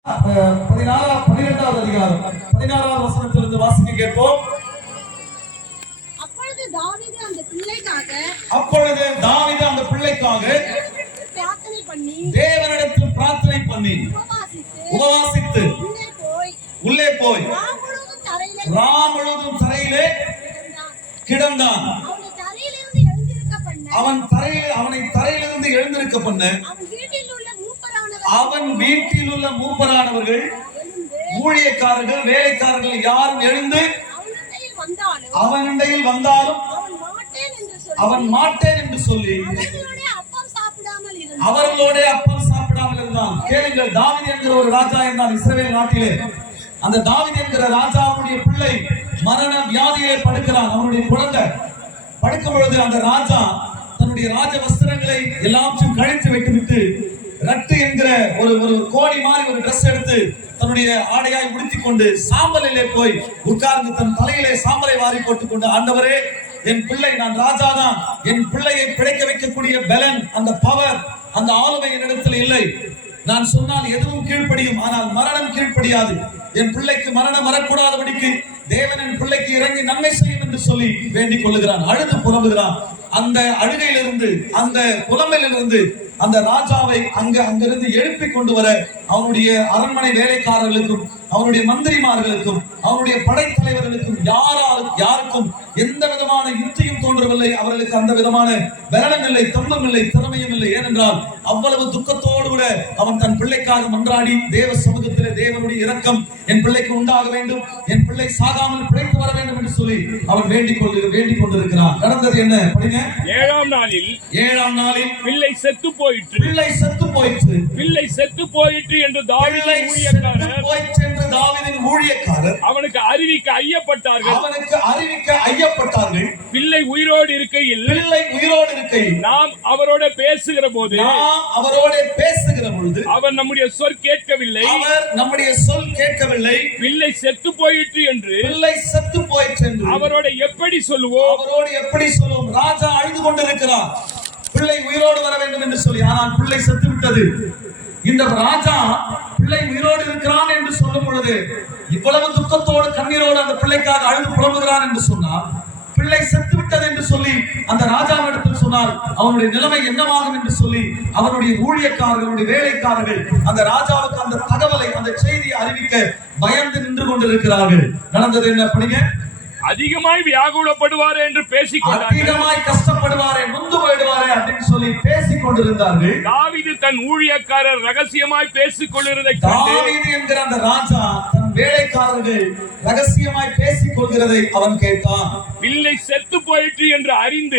12வது அதிகாரம் 16வது வசனத்திலிருந்து வாசிக்க கேட்போம். அப்பொழுது தாவீது அந்த பிள்ளைக்காக தேவனிடத்தில் பிரார்த்தனை பண்ணி உபவாசித்து உள்ளே போய் ராம் முழுவதும் தரையிலே கிடந்தான். அவனை தரையிலிருந்து எழுந்திருக்க பண்ண அவன் வீட்டில் உள்ள மூப்பரானவர்கள் ஊழியக்காரர்கள் வேலைக்காரர்கள் யாரும் எழுந்து அவனிடையில் வந்தாலும் அவன் மாட்டேன் என்று சொல்லி அவர்களோட அப்பம் சாப்பிடாமல் இருந்தான். கேளுங்கள், தாவீது என்கிற ஒரு ராஜா இருந்தான் இஸ்ரவேல் நாட்டிலே. அந்த தாவீது என்கிற ராஜாவுடைய பிள்ளை மரண வியாதியிலே படுக்கிறான். அவனுடைய குழந்தை படுக்கும் பொழுது அந்த ராஜா தன்னுடைய ராஜ வஸ்திரங்களை எல்லாவற்றையும் கழித்து வைத்துவிட்டு ரட்டு என்கிற ஒரு கோடி மாதிரி ஒரு டிரெஸ் எடுத்து தன்னுடைய ஆடையாய் உடுத்திக் கொண்டு சாம்பலிலே போய் உட்கார்ந்து தன் தலையிலே சாம்பலை வாரி போட்டுக் கொண்டு, ஆண்டவரே, என் பிள்ளை, நான் ராஜாதான், என் பிள்ளையை பிழைக்க வைக்கக்கூடிய பலன், அந்த பவர், அந்த ஆளுமை என்னிடத்தில் இல்லை. நான் சொன்னால் எதுவும் கீழ்ப்படியும், ஆனால் மரணம் கீழ்ப்படியாது. என் பிள்ளைக்கு மரணம் வரக்கூடாதபடிக்கு தேவன் என் பிள்ளைக்கு இறங்கி நன்மை செய்யும் என்று சொல்லி வேண்டிக் கொள்ளுகிறான். அழுது புலம்புகிறான். அந்த அழுகையிலிருந்து, அந்த புலமையிலிருந்து அந்த ராஜாவை அங்கிருந்து எழுப்பி கொண்டு வர அவனுடைய அரண்மனை வேலைக்காரர்களுக்கும் அவனுடைய மந்திரிமார்களுக்கும் அவனுடைய படைத்தலைவர்களுக்கும் யாருக்கும் எந்த விதமான யுக்தியும் தோன்றவில்லை. அவர்களுக்கு அந்த விதமான பலனும் இல்லை, தம்பம் இல்லை, திறமையும் இல்லை. ஏனென்றால் அவ்வளவு துக்கத்தோடு கூட அவன் தன் பிள்ளைக்காக மன்றாடி தேவ சமூகத்திலே தேவனுடைய இரக்கம் என் பிள்ளைக்கு உண்டாக வேண்டும், என் பிள்ளை சாகாமல் பிழைத்து வர வேண்டும் என்று சொல்லி அவன் வேண்டிக் கொண்டிருக்கிறான். நடந்தது என்ன? படிங்க. 7ஆம் நாளில் பிள்ளை செத்து போயிற்று என்று தாவீதின் ஊழியக்காரர் அவனுக்கு அறிவிக்க ஐயப்பட்டார்கள். பிள்ளை உயிரோடு இருக்கையில் நாம் அவரோட பேசுகிற போது அவர் நம்முடைய சொல் கேட்கவில்லை. பிள்ளை செத்து போயிற்று என்று அவரோட எப்படி சொல்லுவோம்? ராஜா அழுது கொண்டிருக்கிறார், பிள்ளை உயிரோடு வர வேண்டும் என்று சொல்லி. ஆனால் பிள்ளை செத்து விட்டது. இந்த ராஜா பிள்ளை உயிரோடு இருக்கிறான் என்று சொல்லும் பொழுது இவ்வளவு துக்கத்தோடு கண்ணீரோடு அந்த பிள்ளைக்காக அழுது புலம்புகிறான் என்று சொன்னால், பிள்ளை செத்து விட்டது என்று சொல்லி அந்த ராஜாவிடத்தில் சொன்னால் அவனுடைய நிலைமை என்னவாகும் என்று சொல்லி அவனுடைய ஊழியக்காரர்களுடைய வேலைக்காரர்கள் அந்த ராஜாவுக்கு அந்த தகவலை, அந்த செய்தியை அறிவிக்க பயந்து நின்று கொண்டிருக்கிறார்கள். நடந்தது என்ன? படிங்க. அதிகமாய் வியாகுலப்படுவாரே என்று அதிகமாய் கஷ்டப்படுவாரே, நொந்து போயிடுவாரே அப்படின்னு சொல்லி பேசிக் கொண்டிருந்தார்கள். தாவீது தன் ஊழியக்காரர் ரகசியமாய் பேசிக் கொண்டிருந்ததை தாவீது என்கிற அந்த ராஜா தன் வேலைக்காரர்கள் ரகசியமாய் பேசிக் கொள்கிறதை அவன் கேட்டான். பிள்ளை செத்து போயிற்று என்று அறிந்து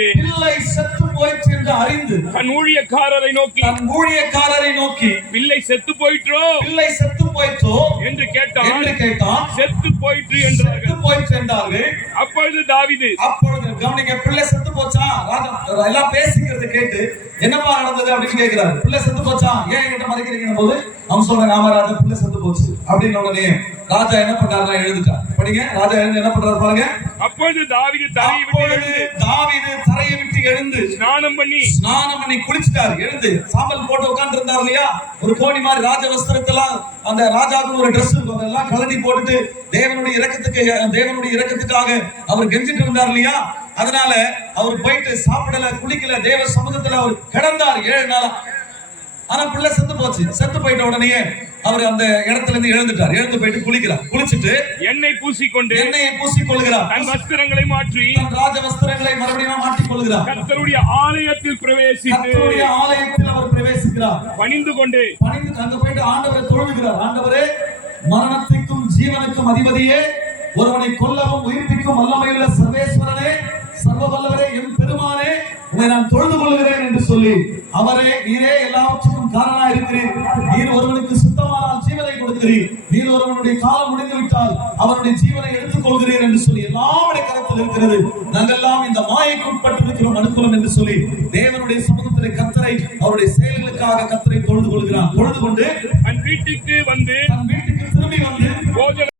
தன் ஊழியக்காரரை நோக்கி பிள்ளை செத்து போயிற்றோ என்று கேட்டான். செத்து போயிற்று என்றார்கள். அப்பொழுது தாவீது, கவனிங்க, பிள்ளை செத்து போச்சா? எல்லாம் பேசிக்கிறது கேட்டு என்னப்பா நடந்தது அப்படின்னு கேட்கிறாரு. பிள்ளை செத்து போச்சா, ஏன் என்கிட்ட மறைக்கிறீங்க போது அவன் சொல்றாங்க, ஆமா ராஜா, பிள்ளை செத்து போச்சு அப்படின்னு. உடனே ராஜா என்ன பண்றாரு? எழுந்துட்டான். படிங்க. ராஜா எழுந்து என்ன பண்றாரு பாருங்க. அப்பொழுது தாவீது தரையை விட்டு எழுந்து ஸ்நானம் பண்ணி குளிச்சுட்டாரு. எழுந்து சாம்பல் போட்டு உட்கார்ந்து இருந்தார் இல்லையா, ஒரு கோடி மாதிரி ராஜ வஸ்திரத்தெல்லாம், அந்த ராஜாவுக்கு ஒரு டிரெஸ் இருக்கும், அதெல்லாம் கழட்டி போட்டுட்டு தேவனுடைய இரக்கத்துக்காக அவர் கெஞ்சிட்டு இருந்தார் இல்லையா. அதனால அவர் போயிட்டு சாப்பிடல, குளிக்கல, தேவ சமூகத்துல அவர் கிடந்தார் 7 நாளா. ஆனா பிள்ளை செத்து போயிட்ட உடனே அவர் அந்த இடத்துல இருந்து எழுந்து போயிட்டு குளிச்சுட்டு எண்ணெய் பூசிக்கொள்கிறார். தன் வஸ்திரங்களை மாற்றி தன் ராஜ வஸ்திரங்களை மறுபடியும் மாற்றிக் கொள்கிறார். கர்த்தருடைய ஆலயத்தில் அவர் பிரவேசிக்கிறார். பணிந்து அங்க போயிட்டு ஆண்டவரை தொழுகிறார். ஆண்டவரே, மரணத்துக்கும் ஜீவனுக்கும் அதிபதியே, ஒருவனை கொல்லவும் உயிர்ப்பிக்கும் வல்லமையுள்ள சர்வேஸ்வரனே, சர்வ வல்லவரே, என் பெருமானே, உம்மை நான் தொழுது கொள்கிறேன் என்று சொல்லி, அவரே, நீரே எல்லாவற்றுக்கும் காரணமா இருக்கிறீர். நீர் ஒருவனுக்கு சுத்தமானால் ஜீவனை கொடுக்கிறீர். நீர் ஒருவனுடைய காலம் முடிந்து விட்டால் அவனுடைய ஜீவனை எடுத்துக் கொள்கிறீர் என்று சொல்லி எல்லாருடைய கருத்தில் இருக்கிறது. நாங்கள் எல்லாம் இந்த மாயைக்கு உட்பட்டிருக்கிறோம், அனுகூலம் என்று சொல்லி தேவனுடைய சமூகத்திலே கர்த்தரை, அவருடைய செயல்களுக்காக கர்த்தரை தொழுது கொள்கிறான். தொழுது கொண்டு தன் வீட்டுக்கு திரும்பி வந்து